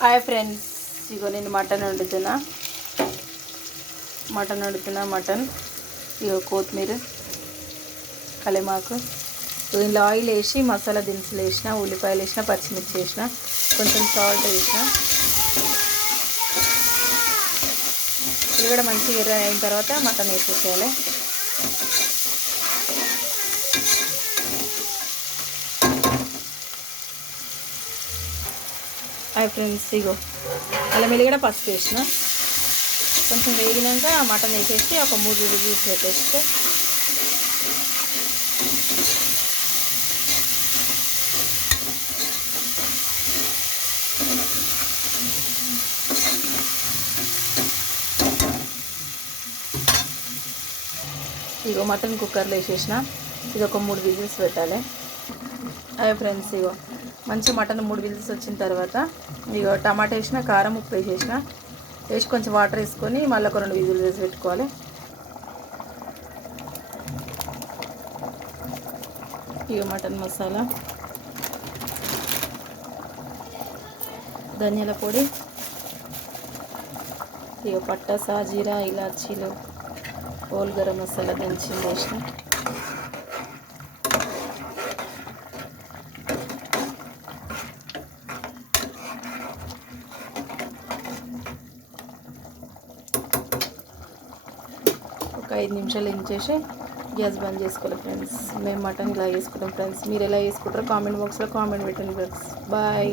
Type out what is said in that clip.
Hi friends, ఇగో నేను mutton వండుతున్నా. Mutton ఇగో కొత్తిమీర, కలెమాకు, ఇందులో ఆయిల్ వేసి మసాలా దినుసులు వేసిన, ఉల్లిపాయలు వేసిన, పచ్చిమిర్చి వేసిన, కొంచెం సాల్ట్ వేసిన. ఇది కూడా మంచిగా ఎర్ర అయిన తర్వాత మటన్ వేసేసేయాలి. హాయ్ ఫ్రెండ్స్, ఇగో అల్లం వెల్లిగడ్డ పసుపు వేసిన. కొంచెం వేగినాక మటన్ వేసేసి ఒక 3 విజిల్స్ పెట్టేస్తే ఇగో మటన్ కుక్కర్లో వేసేసిన. ఇది ఒక 3 విజిల్స్ పెట్టాలి. హాయ్ ఫ్రెండ్స్, ఇగో మంచి మటన్ 3 విజిల్స్ వచ్చిన తర్వాత ఇగో టమాటా వేసిన, కారం, ఉప్పు వేసేసిన. వేసి కొంచెం వాటర్ వేసుకొని మళ్ళీ ఒక 2 విజిల్స్ వేసి పెట్టుకోవాలి. ఇగో మటన్ మసాలా, ధనియాల పొడి, ఇగో పట్టా, సాజీరా, ఇలాచీలు, హోల్ గరం మసాలా దంచి వేసిన. ఒక 5 నిమిషాలు ఎంచేసి గ్యాస్ బంద్ చేసుకోవాలి ఫ్రెండ్స్. మేము మటన్ ఇలా వేసుకుంటాం ఫ్రెండ్స్. మీరు ఎలా వేసుకుంటారో కామెంట్ బాక్స్లో కామెంట్ పెట్టండి ఫ్రెండ్స్. బాయ్.